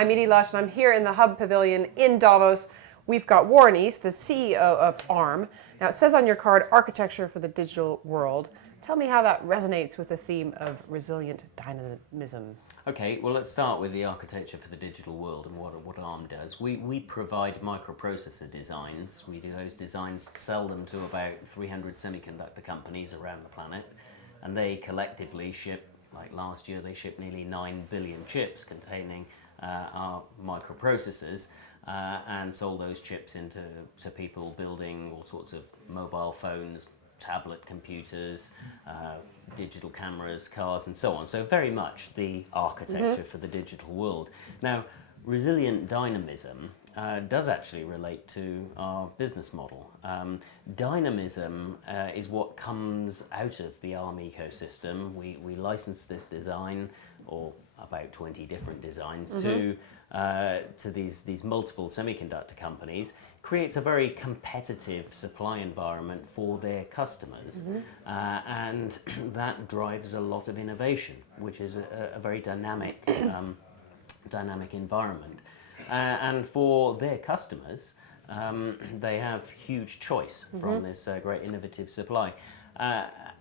I'm Edie Lush, and I'm here in the Hub Pavilion in Davos. We've got Warren East, the CEO of ARM. Now, it says on your card, Architecture for the Digital World. Tell me how that resonates with the theme of resilient dynamism. Okay, well, let's start with the Architecture for the Digital World and what ARM does. We provide microprocessor designs. We do those designs, sell them to about 300 semiconductor companies around the planet, and they collectively ship, like last year, they shipped nearly 9 billion chips containing our microprocessors, and sold those chips to people building all sorts of mobile phones, tablet computers, digital cameras, cars, and so on. So very much the architecture for the digital world. Now, resilient dynamism does actually relate to our business model. Dynamism is what comes out of the ARM ecosystem. We license this design, or about 20 different designs, to these multiple semiconductor companies. Creates a very competitive supply environment for their customers, and that drives a lot of innovation, which is a very dynamic environment. And for their customers, they have huge choice from this great innovative supply.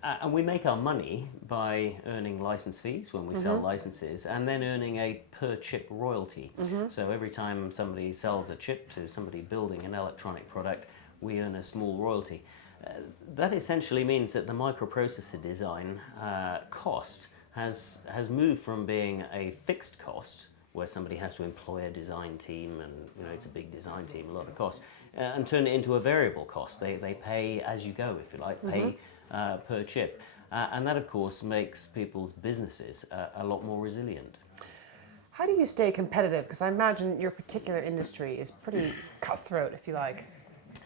And we make our money by earning license fees when we sell licenses, and then earning a per chip royalty. So every time somebody sells a chip to somebody building an electronic product, we earn a small royalty. That essentially means that the microprocessor design cost has moved from being a fixed cost, where somebody has to employ a design team, and it's a big design team, a lot of cost, and turn it into a variable cost. They pay as you go, if you like, pay per chip. And that, of course, makes people's businesses a lot more resilient. How do you stay competitive? Because I imagine your particular industry is pretty cutthroat, if you like.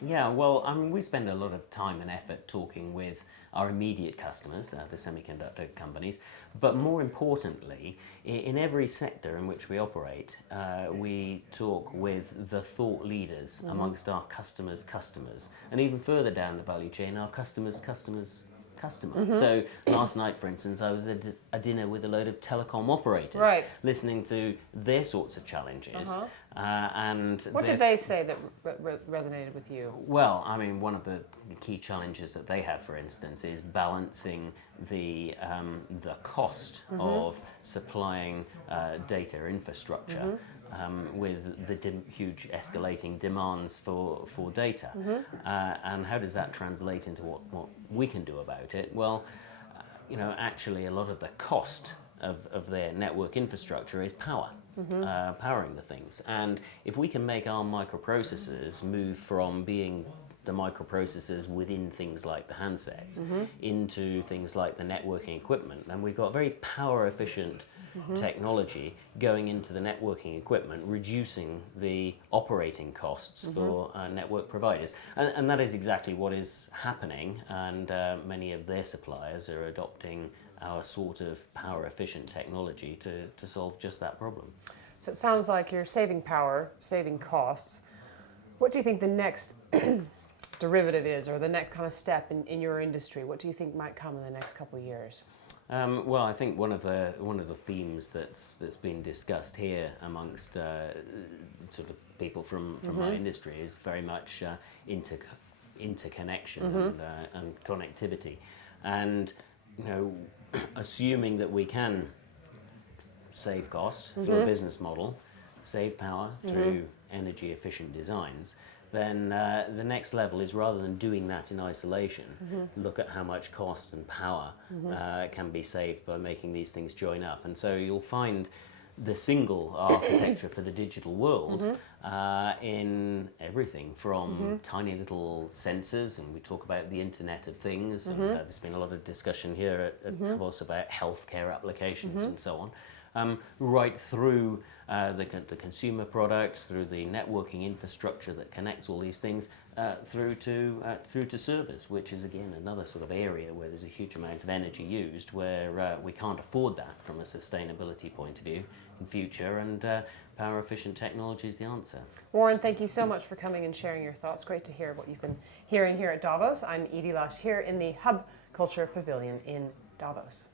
Yeah, well, we spend a lot of time and effort talking with our immediate customers, the semiconductor companies, but more importantly, in every sector in which we operate, we talk with the thought leaders amongst our customers' customers, and even further down the value chain, our customers' customers' customer. So last night, for instance, I was at a dinner with a load of telecom operators, listening to their sorts of challenges. And what did they say that resonated with you? Well, one of the key challenges that they have, for instance, is balancing the cost of supplying data infrastructure with the huge escalating demands for data. And how does that translate into what we can do about it? Well, actually a lot of the cost of their network infrastructure is power, powering the things. And if we can make our microprocessors move from being the microprocessors within things like the handsets into things like the networking equipment, then we've got very power efficient technology going into the networking equipment, reducing the operating costs for network providers. And that is exactly what is happening, and many of their suppliers are adopting our sort of power efficient technology to solve just that problem. So it sounds like you're saving power, saving costs. What do you think the next derivative is, or the next kind of step in your industry? What do you think might come in the next couple of years? Well, I think one of the themes that's been discussed here amongst sort of people from my industry is very much interconnection and connectivity, and assuming that we can save cost through a business model, save power through energy efficient designs, then the next level is, rather than doing that in isolation, look at how much cost and power can be saved by making these things join up. And so you'll find the single architecture for the digital world in everything from tiny little sensors, and we talk about the Internet of Things, and there's been a lot of discussion here at Davos about healthcare applications and so on, right through the consumer products, through the networking infrastructure that connects all these things, through to servers, which is again another sort of area where there's a huge amount of energy used, where we can't afford that from a sustainability point of view in future, and power efficient technology is the answer. Warren, thank you so much for coming and sharing your thoughts. Great to hear what you've been hearing here at Davos. I'm Edie Lush here in the Hub Culture Pavilion in Davos.